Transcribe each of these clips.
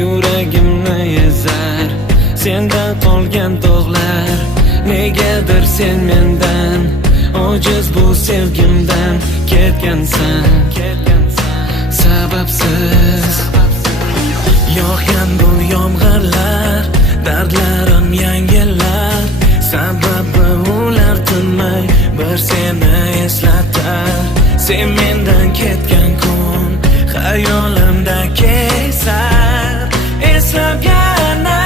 yuragimni ezar sendan qolgan tog'lar. Negadir sen mendan ojiz bu sevgimdan ketgansan sababsiz. Yog'gan bu yomg'irlar dardlarim yangillar, sababi ular tinmay bir seni eslatar. Sen mendan ketgan kun xayolimda kesar eslab yana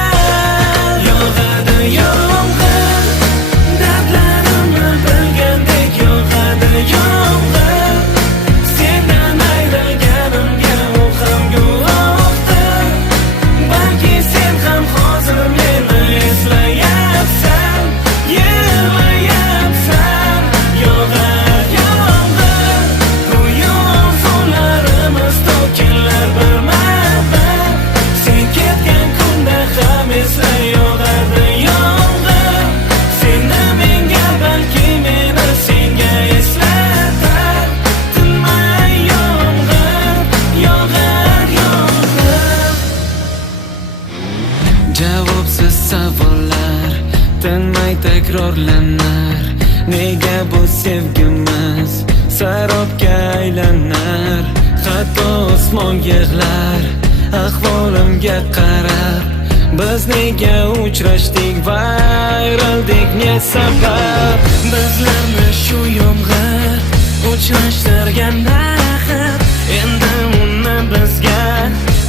yog'adi yomg'ir, dardlarimni bilgandek yog'adi yomg'ir. Sendan ayrilganimga u ham guvohdir, balki sen ham hozir meni eslayapsan, yig'layapsan. Yog'ar yomg'ir, go'yo suvlarimiz to'kinlar bir-bir. Sen ketgan kunda ham esla yog'ardi yomg'ir. Seni menga, balki meni senga eslatar. Tinmay yomg'ir, yog'ar yomg'ir. Javobsiz savollar tinmay takrorlanar. Nega bu sevgimiz sarobga aylanar? Hatto osmon yig'lar ahvolimga qarab. Biz nega uchrashdik va ayrildik, ne sabab? Bizlarni shu yomg'ir uchrashtirgan axir. Endi uni bizga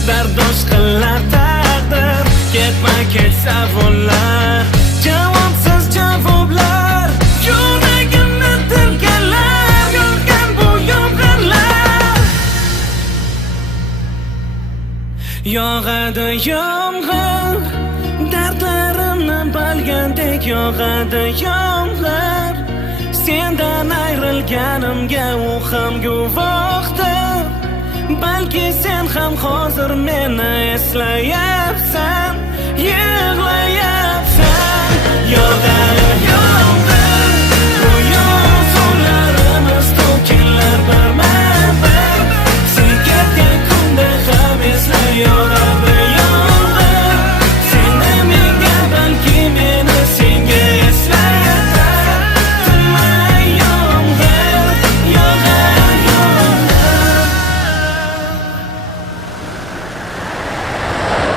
dardosh qilar taqdir. Ketma-ket savollar, javobsiz javoblar, yuragimni tilkalar. Yog'gan bu yomg'irlar, yog'adi yomg'ir, dardlarimni bilgandek yog'adi yomg'ir. Sendan ayrilganimga u ham guvohdir, balki sen ham hozir meni eslayapsan.